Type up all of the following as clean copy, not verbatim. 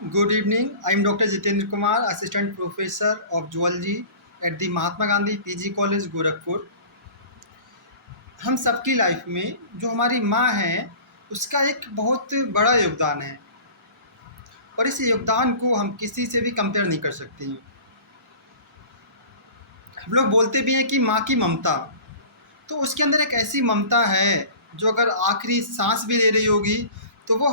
Good evening. I am Dr. Jitendra Kumar, Assistant Professor of Zoology at the Mahatma Gandhi PG College, Gorakhpur. हम सबकी life में जो हमारी माँ है, उसका एक बहुत बड़ा योगदान है और इस योगदान को हम किसी से भी कंपेयर नहीं कर सकते हैं। हम लोग बोलते भी हैं कि माँ की ममता, तो उसके अंदर एक ऐसी ममता है जो अगर आखिरी सांस भी ले रही होगी, तो वो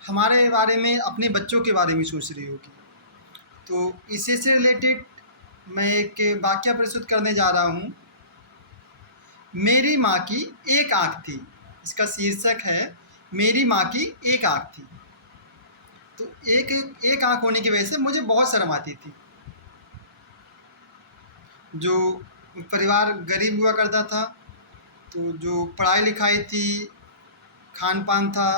हमारे बारे में, अपने बच्चों के बारे में सोच रही होगी। तो इसी से रिलेटेड मैं एक वाक्य प्रस्तुत करने जा रहा हूँ। मेरी माँ की एक आँख थी। इसका शीर्षक है मेरी माँ की एक आँख थी। तो एक एक आँख होने की वजह से मुझे बहुत शर्म आती थी। जो परिवार गरीब हुआ करता था, तो जो पढ़ाई लिखाई थी, खान पान था,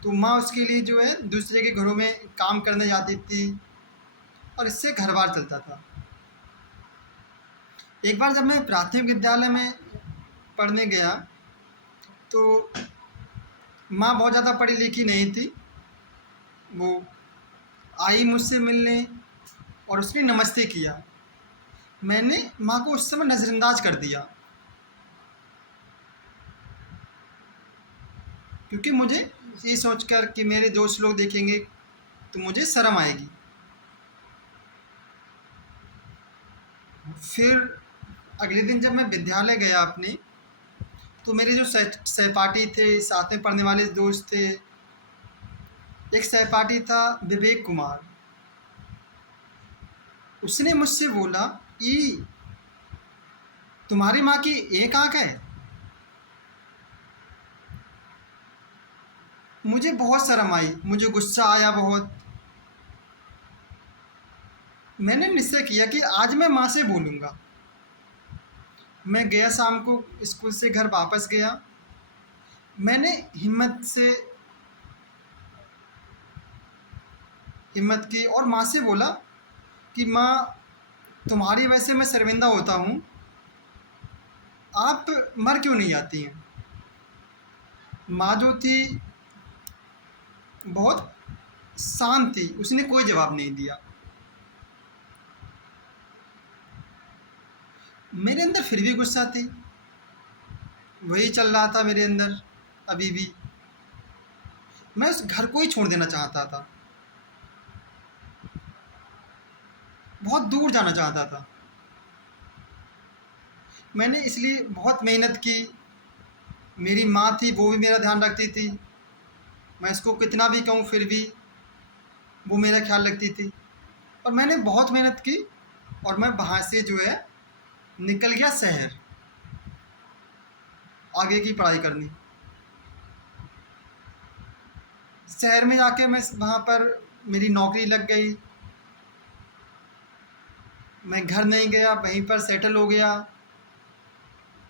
तो माँ उसके लिए जो है दूसरे के घरों में काम करने जाती थी और इससे घर बार चलता था। एक बार जब मैं प्राथमिक विद्यालय में पढ़ने गया, तो माँ बहुत ज़्यादा पढ़ी लिखी नहीं थी। वो आई मुझसे मिलने और उसने नमस्ते किया। मैंने माँ को उस समय नज़रअंदाज कर दिया, क्योंकि मुझे ये सोचकर कि मेरे दोस्त लोग देखेंगे तो मुझे शर्म आएगी। फिर अगले दिन जब मैं विद्यालय गया अपने, तो मेरे जो सहपाठी थे, साथ में पढ़ने वाले दोस्त थे, एक सहपाठी था विवेक कुमार। उसने मुझसे बोला कि तुम्हारी माँ की एक आँख है। मुझे बहुत शर्म आई, मुझे गुस्सा आया बहुत। मैंने निश्चय किया कि आज मैं माँ से बोलूँगा। मैं गया, शाम को स्कूल से घर वापस गया। मैंने हिम्मत की और माँ से बोला कि माँ, तुम्हारी वजह से मैं शर्मिंदा होता हूँ, आप मर क्यों नहीं जाती हैं। माँ जो थी बहुत शांत थी, उसने कोई जवाब नहीं दिया। मेरे अंदर फिर भी गुस्सा थी, वही चल रहा था मेरे अंदर अभी भी। मैं उस घर को ही छोड़ देना चाहता था, बहुत दूर जाना चाहता था। मैंने इसलिए बहुत मेहनत की। मेरी माँ थी, वो भी मेरा ध्यान रखती थी। मैं इसको कितना भी कहूँ फिर भी वो मेरा ख्याल रखती थी। और मैंने बहुत मेहनत की और मैं वहाँ से जो है निकल गया शहर, आगे की पढ़ाई करनी। शहर में जाके मैं वहाँ पर मेरी नौकरी लग गई। मैं घर नहीं गया, वहीं पर सेटल हो गया।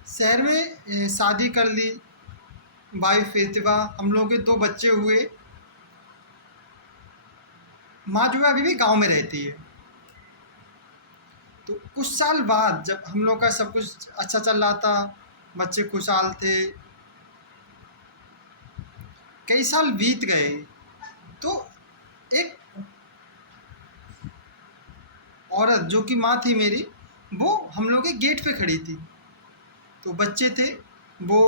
शहर में शादी कर ली, वाइफ विधवा, हम लोगों के 2 बच्चे हुए। माँ जो है अभी भी गाँव में रहती है। तो कुछ साल बाद जब हम लोग का सब कुछ अच्छा चल रहा था, बच्चे खुशहाल थे, कई साल बीत गए, तो एक औरत जो कि माँ थी मेरी, वो हम लोग के गेट पे खड़ी थी। तो बच्चे थे, वो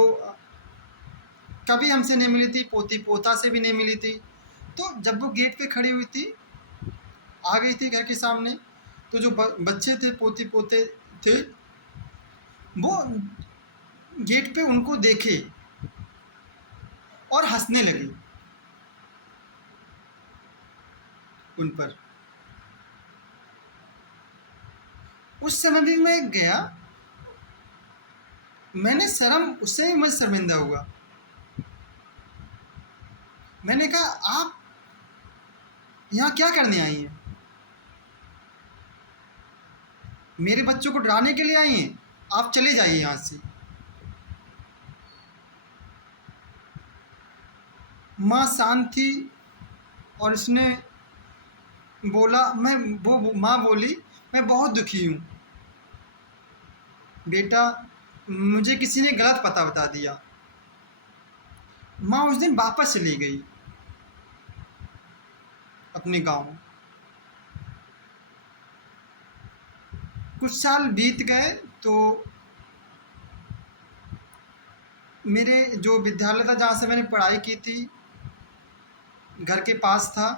कभी हमसे नहीं मिली थी, पोती पोता से भी नहीं मिली थी। तो जब वो गेट पे खड़ी हुई थी, आ गई थी घर के सामने, तो जो बच्चे थे, पोती पोते थे, वो गेट पे उनको देखे और हंसने लगे उन पर। उस समय भी मैं गया, मैंने शर्म, उससे भी मैं शर्मिंदा हुआ। मैंने कहा, आप यहाँ क्या करने आई हैं? मेरे बच्चों को डराने के लिए आई हैं? आप चले जाइए यहाँ से। माँ शांत थी और उसने बोला, वो माँ बोली, मैं बहुत दुखी हूँ बेटा, मुझे किसी ने गलत पता बता दिया। माँ उस दिन वापस चली गई। अपने गाँव। कुछ साल बीत गए तो मेरे जो विद्यालय था जहाँ से मैंने पढ़ाई की थी, घर के पास था,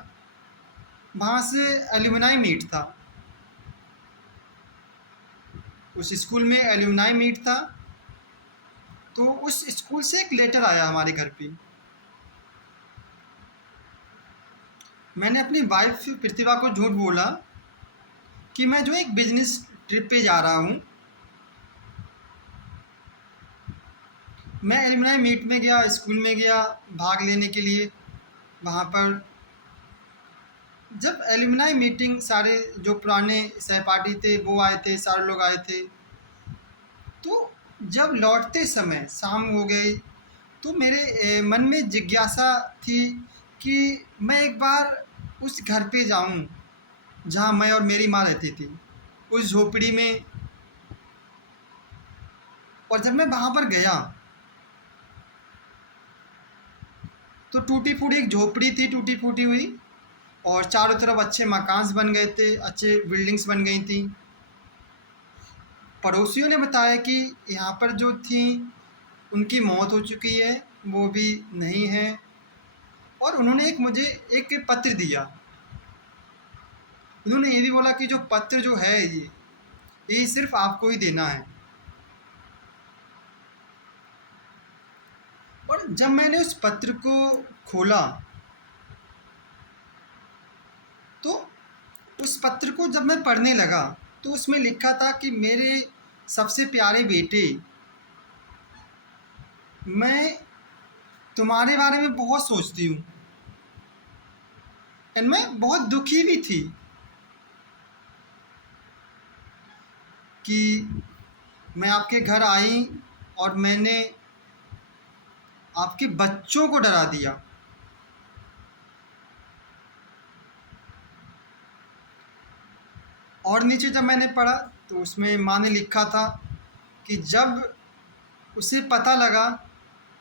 वहाँ से एलुमनाई मीट था। उस स्कूल में एलुमनाई मीट था, तो उस स्कूल से एक लेटर आया हमारे घर पे। मैंने अपनी वाइफ प्रतिभा को झूठ बोला कि मैं जो एक बिजनेस ट्रिप पे जा रहा हूँ। मैं एलुमनाई मीट में गया, स्कूल में गया भाग लेने के लिए। वहाँ पर जब एलुमनाई मीटिंग, सारे जो पुराने सहपाठी थे वो आए थे, सारे लोग आए थे। तो जब लौटते समय शाम हो गई तो मेरे मन में जिज्ञासा थी कि मैं एक बार उस घर पे जाऊं जहां मैं और मेरी माँ रहती थी, उस झोपड़ी में। और जब मैं वहाँ पर गया तो टूटी फूटी एक झोपड़ी थी, टूटी फूटी हुई, और चारों तरफ अच्छे मकान बन गए थे, अच्छे बिल्डिंग्स बन गई थी। पड़ोसियों ने बताया कि यहाँ पर जो थी उनकी मौत हो चुकी है, वो भी नहीं है। और उन्होंने मुझे एक पत्र दिया। उन्होंने ये भी बोला कि जो पत्र जो है ये सिर्फ आपको ही देना है। और जब मैंने उस पत्र को खोला तो उस पत्र को जब मैं पढ़ने लगा तो उसमें लिखा था कि मेरे सबसे प्यारे बेटे, मैं तुम्हारे बारे में बहुत सोचती हूँ। एंड मैं बहुत दुखी भी थी कि मैं आपके घर आई और मैंने आपके बच्चों को डरा दिया। और नीचे जब मैंने पढ़ा तो उसमें माँ ने लिखा था कि जब उसे पता लगा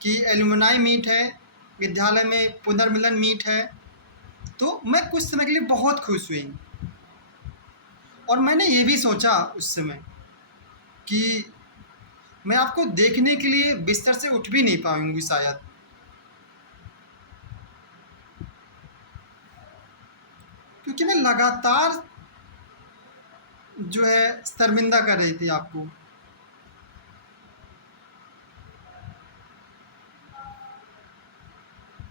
कि एलुमनाई मीट है, विद्यालय में पुनर्मिलन मीट है, तो मैं कुछ समय के लिए बहुत खुश हुई। और मैंने ये भी सोचा उस समय कि मैं आपको देखने के लिए बिस्तर से उठ भी नहीं पाऊंगी शायद, क्योंकि मैं लगातार जो है शर्मिंदा कर रही थी आपको।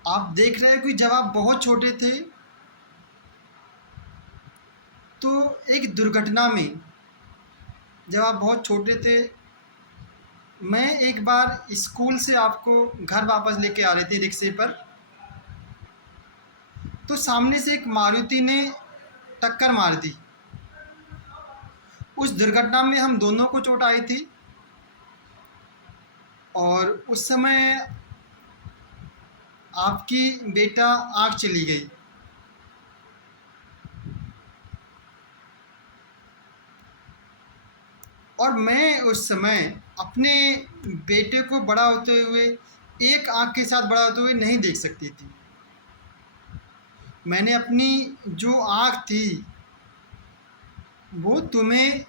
आप देख रहे हो कि जब आप बहुत छोटे थे तो एक दुर्घटना में, जब आप बहुत छोटे थे, मैं एक बार स्कूल से आपको घर वापस लेके आ रही थी रिक्शे पर, तो सामने से एक मारुति ने टक्कर मार दी। उस दुर्घटना में हम दोनों को चोट आई थी और उस समय आपकी बेटा आँख चली गई। और मैं उस समय अपने बेटे को बड़ा होते हुए, एक आँख के साथ बड़ा होते हुए नहीं देख सकती थी। मैंने अपनी जो आँख थी वो तुम्हें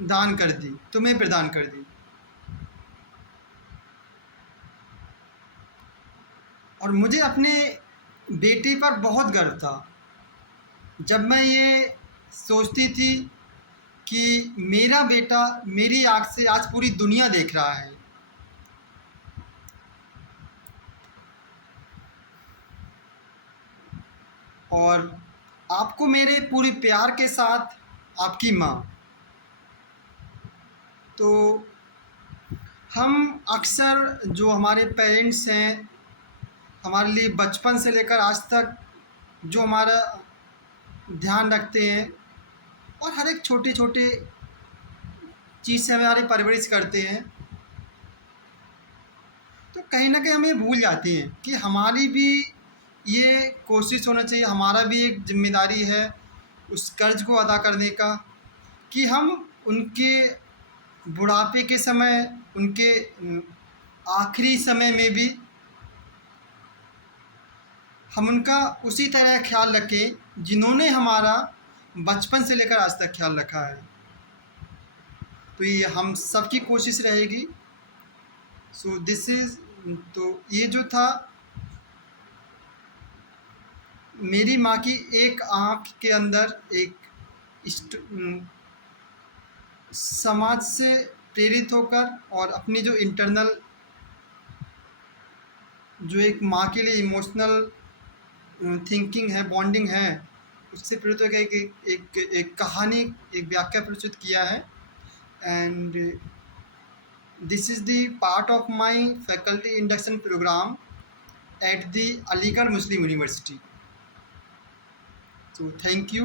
दान कर दी, तुम्हें प्रदान कर दी। और मुझे अपने बेटे पर बहुत गर्व था जब मैं ये सोचती थी कि मेरा बेटा मेरी आँख से आज पूरी दुनिया देख रहा है। और आपको मेरे पूरे प्यार के साथ आपकी माँ। तो हम अक्सर जो हमारे पेरेंट्स हैं, हमारे लिए बचपन से लेकर आज तक जो हमारा ध्यान रखते हैं और हर एक छोटे छोटे चीज़ से हमारी परवरिश करते हैं, तो कहीं ना कहीं हम ये भूल जाती हैं कि हमारी भी ये कोशिश होना चाहिए, हमारा भी एक जिम्मेदारी है उस कर्ज को अदा करने का, कि हम उनके बुढ़ापे के समय, उनके आखिरी समय में भी हम उनका उसी तरह ख्याल रखें जिन्होंने हमारा बचपन से लेकर आज तक ख्याल रखा है। तो ये हम सबकी कोशिश रहेगी। सो दिस इज़, तो ये जो था मेरी माँ की एक आँख के अंदर एक समाज से प्रेरित होकर और अपनी जो इंटरनल जो एक माँ के लिए इमोशनल थिंकिंग है, बॉन्डिंग है, उससे प्रेरित होकर एक कहानी, एक व्याख्या प्रस्तुत किया है। And this is the part of my faculty induction programme at the Aligarh Muslim University. So thank you.